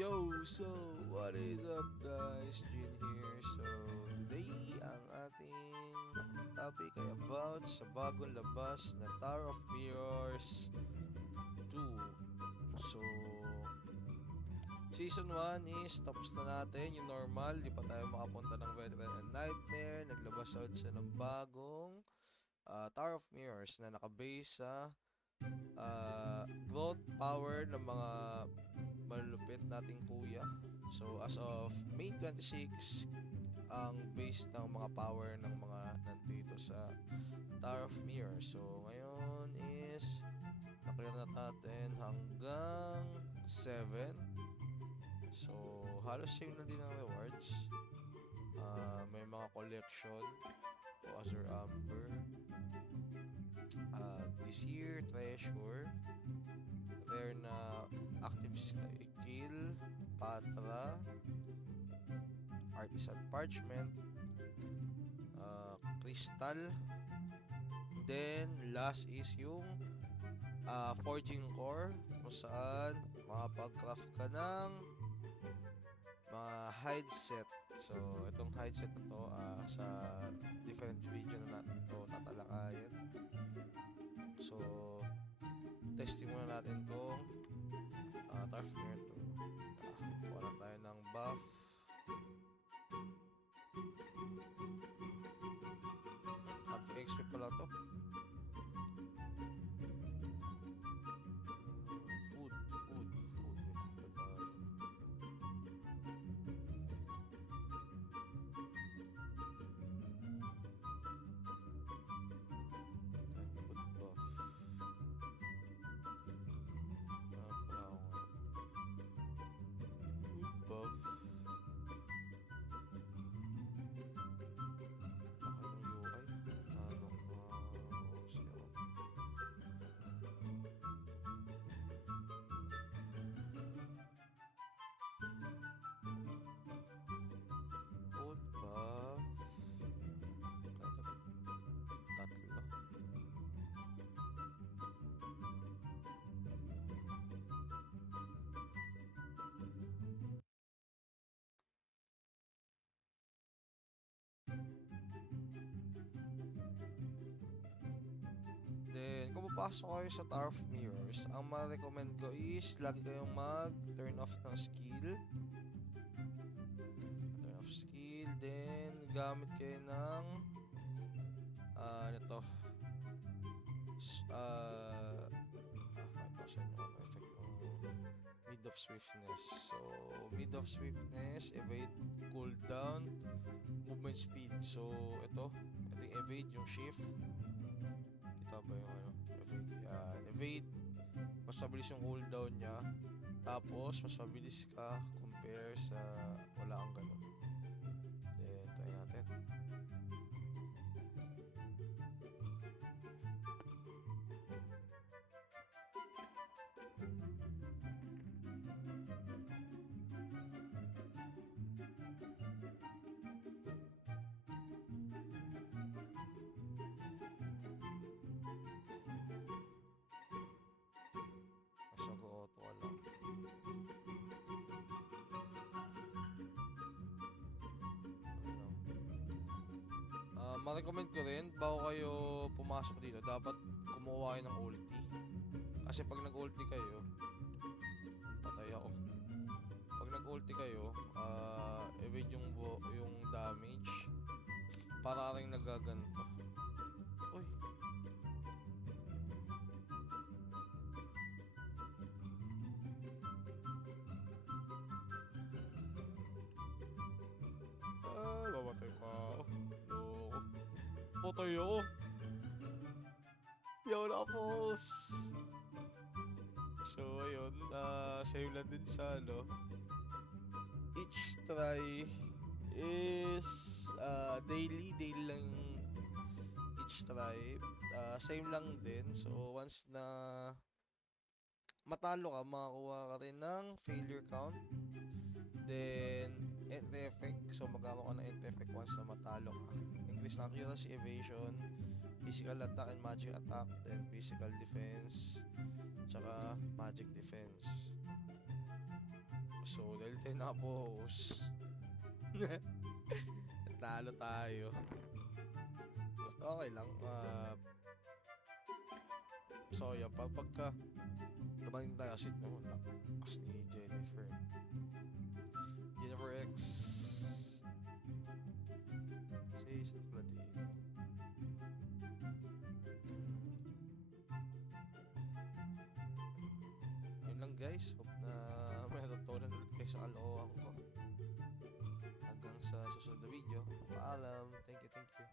Yo, so what is up guys? Jin here. So today ang ating topic ay about sa bagong labas na Tower of Mirrors 2. So Season 1 is tapos na natin yung normal, di pa tayo makapunta ng Veteran and Nightmare. Naglabas out siya ng bagong Tower of Mirrors na nakabase sa growth power ng mga malulupit nating kuya. So as of May 26, ang base ng mga power ng mga nandito sa Tower of Mirrors. So ngayon is na-clear na natin hanggang 7. So halos same na din ang rewards. May mga collection to Azure Amber, this year treasure, rare na active skill, patra, artisan parchment, crystal. Then last is yung forging core, kung saan makapag-craft ka ng mga hide set. So itong hide set na to, sa different video na natin to tatalakayin. So testing muna natin tong Tower of Mirror 2. Kuha tayo ng buff. At XP pala to. Food. Food buff. Buff. Anong UI? Siya? Food buff. Tatlo. Then, kung papasok kayo sa Tower of Mirrors, ang ma-recommend ko is lagi kayong mag-turn off ng skill. Turn off skill. Then, gamit kayo ng nito. Yung effect ng mid of swiftness. So, mid of swiftness, evade, cooldown, movement speed. So, ito yung evade, yung shift. Kita ba yung evade? Evade, mas mabilis yung cooldown niya. Tapos, mas mabilis ka compare sa wala kang ganun. Then, try natin. Mas mag-auto ka lang. Ma-recommend ko rin, bago kayo pumasok dito, dapat kumuha kayo ng ulti. Kasi pag nag-ulti kayo, patay ako. Pag nag-ulti kayo, evade yung damage. Para rin nagaganto. Uy. Mamatay pa ako. Loko. Patay ako. Di ako nakapos. So, ayun. Save lang din sa each try is daily lang each try. Same lang din. So, once na matalo ka, makakuha ka rin ng failure count. Then, entry effect. So, magkakaroon ka ng entry effect once na matalo ka. Increase ng accuracy, evasion, physical attack and magic attack, then physical defense, tsaka magic defense. So, tayo nakapost. Talo tayo. Okay lang. So, yan. Pagka gumaling tayo, shit naman. Lakas ni Jennifer. Jennifer X. Say, saan pala dito? Ayun lang guys. Hope na may natutunan ulit kayo sa kalokohan ko. Hanggang sa susunod na video. Paalam. Thank you, thank you.